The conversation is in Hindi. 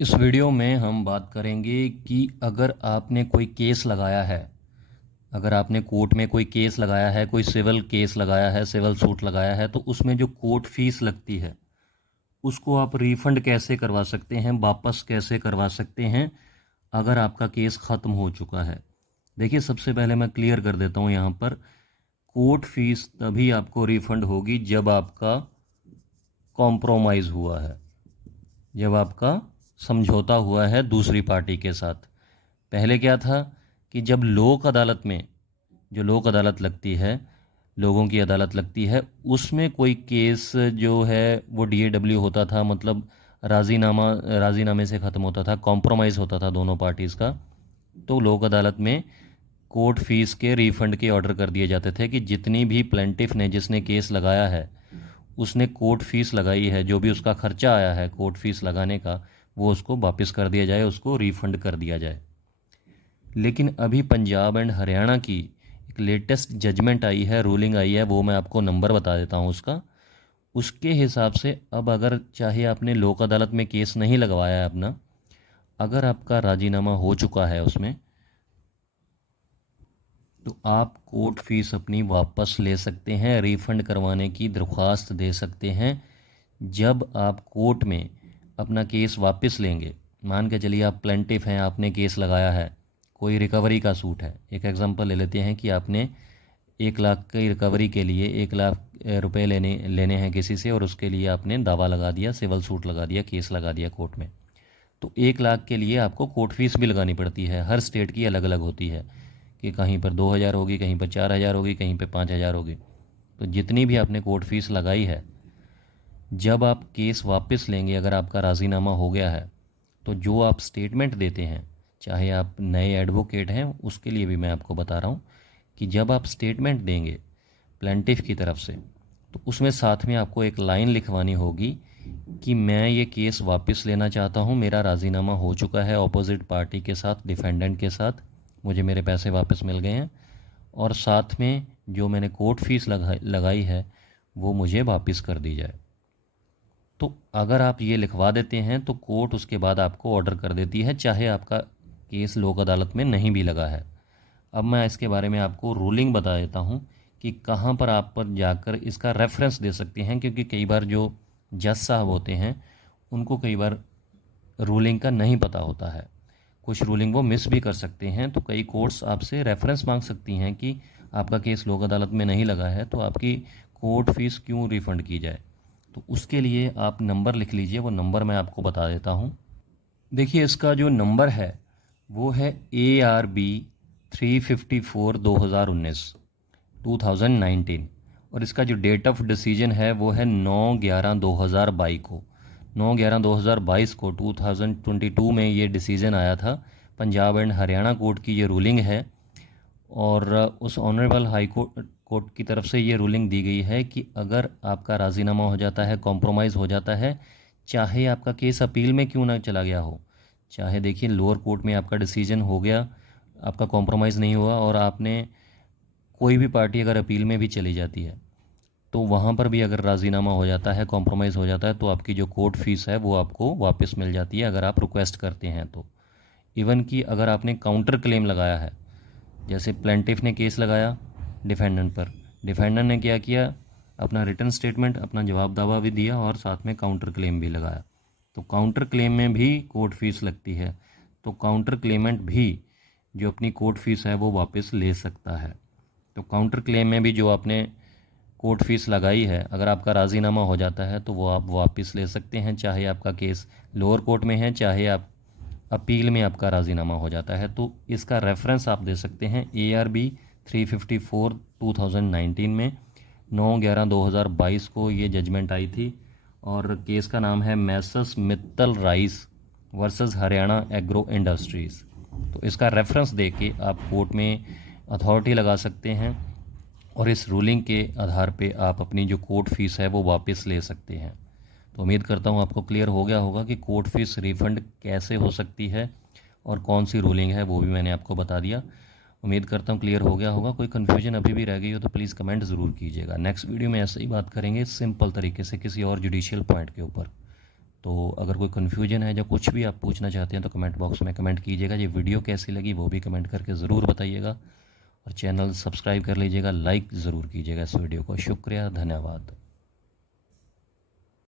इस वीडियो में हम बात करेंगे कि अगर आपने कोई केस लगाया है, अगर आपने कोर्ट में कोई केस लगाया है, कोई सिविल केस लगाया है, सिविल सूट लगाया है, तो उसमें जो कोर्ट फीस लगती है उसको आप रिफ़ंड कैसे करवा सकते हैं, वापस कैसे करवा सकते हैं अगर आपका केस ख़त्म हो चुका है। देखिए, सबसे पहले मैं क्लियर कर देता हूँ यहाँ पर, कोर्ट फीस तभी आपको रिफ़ंड होगी जब आपका कॉम्प्रोमाइज़ हुआ है, जब आपका समझौता हुआ है दूसरी पार्टी के साथ। पहले क्या था कि जब लोक अदालत में, जो लोक अदालत लगती है, लोगों की अदालत लगती है, उसमें कोई केस जो है वो डीएडब्ल्यू होता था, मतलब राजीनामे से ख़त्म होता था, कॉम्प्रोमाइज़ होता था दोनों पार्टीज़ का। तो लोक अदालत में कोर्ट फीस के रिफ़ंड के ऑर्डर कर दिए जाते थे कि जितनी भी प्लेंटिफ ने, जिसने केस लगाया है, उसने कोर्ट फीस लगाई है, जो भी उसका खर्चा आया है कोर्ट फीस लगाने का, वो उसको वापस कर दिया जाए, उसको रिफ़ंड कर दिया जाए। लेकिन अभी पंजाब एंड हरियाणा की एक लेटेस्ट जजमेंट आई है, रूलिंग आई है, वो मैं आपको नंबर बता देता हूँ उसका। उसके हिसाब से अब अगर चाहे आपने लोक अदालत में केस नहीं लगवाया है अपना, अगर आपका राजीनामा हो चुका है उसमें, तो आप कोर्ट फीस अपनी वापस ले सकते हैं, रिफ़ंड करवाने की दरख्वास्त दे सकते हैं। जब आप कोर्ट में अपना केस वापस लेंगे, मान के चलिए आप प्लेंटिफ हैं, आपने केस लगाया है, कोई रिकवरी का सूट है, एक एग्जांपल ले लेते हैं कि आपने 1 लाख की रिकवरी के लिए 1 लाख रुपए लेने लेने हैं किसी से, और उसके लिए आपने दावा लगा दिया, सिविल सूट लगा दिया, केस लगा दिया कोर्ट में। तो 1 लाख के लिए आपको कोर्ट फीस भी लगानी पड़ती है, हर स्टेट की अलग अलग होती है, कि कहीं पर 2,000 होगी, कहीं पर 4,000 होगी, कहीं पर 5,000 होगी। तो जितनी भी आपने कोर्ट फीस लगाई है, जब आप केस वापस लेंगे, अगर आपका राज़ीनामा हो गया है, तो जो आप स्टेटमेंट देते हैं, चाहे आप नए एडवोकेट हैं, उसके लिए भी मैं आपको बता रहा हूँ कि जब आप स्टेटमेंट देंगे प्लेंटिफ की तरफ से, तो उसमें साथ में आपको एक लाइन लिखवानी होगी कि मैं ये केस वापस लेना चाहता हूँ, मेरा राज़ीनामा हो चुका है ऑपोजिट पार्टी के साथ, डिफेंडेंट के साथ, मुझे मेरे पैसे वापस मिल गए हैं, और साथ में जो मैंने कोर्ट फीस लगाई है वो मुझे वापस कर दी जाए। तो अगर आप ये लिखवा देते हैं तो कोर्ट उसके बाद आपको ऑर्डर कर देती है, चाहे आपका केस लोक अदालत में नहीं भी लगा है। अब मैं इसके बारे में आपको रूलिंग बता देता हूँ कि कहाँ पर आप पर जाकर इसका रेफरेंस दे सकते हैं, क्योंकि कई बार जो जज साहब होते हैं उनको कई बार रूलिंग का नहीं पता होता है, कुछ रूलिंग वो मिस भी कर सकते हैं। तो कई कोर्ट्स आपसे रेफरेंस मांग सकती हैं कि आपका केस लोक अदालत में नहीं लगा है, तो आपकी कोर्ट फीस क्यों रिफ़ंड की जाए। तो उसके लिए आप नंबर लिख लीजिए, वो नंबर मैं आपको बता देता हूँ। देखिए, इसका जो नंबर है वो है ARB 354 2019, और इसका जो डेट ऑफ डिसीजन है वो है 9/11/2022 को, 9/11/2022 को 2022 में ये डिसीजन आया था। पंजाब एंड हरियाणा कोर्ट की ये रूलिंग है, और उस ऑनरेबल हाई कोर्ट कोर्ट की तरफ से ये रूलिंग दी गई है कि अगर आपका राज़ीनामा हो जाता है, कॉम्प्रोमाइज़ हो जाता है, चाहे आपका केस अपील में क्यों ना चला गया हो, चाहे देखिए लोअर कोर्ट में आपका डिसीजन हो गया, आपका कॉम्प्रोमाइज़ नहीं हुआ, और आपने कोई भी पार्टी अगर अपील में भी चली जाती है, तो वहाँ पर भी अगर राज़ीनामा हो जाता है, कॉम्प्रोमाइज़ हो जाता है, तो आपकी जो कोर्ट फ़ीस है वो आपको वापस मिल जाती है, अगर आप रिक्वेस्ट करते हैं तो। इवन कि अगर आपने काउंटर क्लेम लगाया है, जैसे प्लेंटिफ ने केस लगाया डिफेंडेंट पर, डिफेंडेंट ने क्या किया, अपना रिटर्न स्टेटमेंट, अपना जवाब दावा भी दिया, और साथ में काउंटर क्लेम भी लगाया, तो काउंटर क्लेम में भी कोर्ट फीस लगती है। तो काउंटर क्लेमेंट भी जो अपनी कोर्ट फीस है वो वापस ले सकता है। तो काउंटर क्लेम में भी जो आपने कोर्ट फीस लगाई है, अगर आपका राज़ीनामा हो जाता है तो वो आप वापस ले सकते हैं, चाहे आपका केस लोअर कोर्ट में है, चाहे आप अपील में आपका राज़ीनामा हो जाता है। तो इसका रेफरेंस आप दे सकते हैं ARB 354 2019 में, 9/11/2022 को ये जजमेंट आई थी, और केस का नाम है Messrs Mittal rice versus Haryana agro industries. तो इसका रेफरेंस दे के आप कोर्ट में अथॉरिटी लगा सकते हैं, और इस रूलिंग के आधार पे आप अपनी जो कोर्ट फीस है वो वापस ले सकते हैं। तो उम्मीद करता हूँ आपको क्लियर हो गया होगा कि कोर्ट फीस रिफ़ंड कैसे हो सकती है, और कौन सी रूलिंग है वो भी मैंने आपको बता दिया। उम्मीद करता हूँ क्लियर हो गया होगा। कोई कन्फ्यूजन अभी भी रह गई हो तो प्लीज़ कमेंट ज़रूर कीजिएगा। नेक्स्ट वीडियो में ऐसे ही बात करेंगे सिंपल तरीके से किसी और जुडिशियल पॉइंट के ऊपर। तो अगर कोई कन्फ्यूजन है या कुछ भी आप पूछना चाहते हैं तो कमेंट बॉक्स में कमेंट कीजिएगा। ये वीडियो कैसी लगी वो भी कमेंट करके ज़रूर बताइएगा, और चैनल सब्सक्राइब कर लीजिएगा, लाइक ज़रूर कीजिएगा इस वीडियो को। शुक्रिया, धन्यवाद।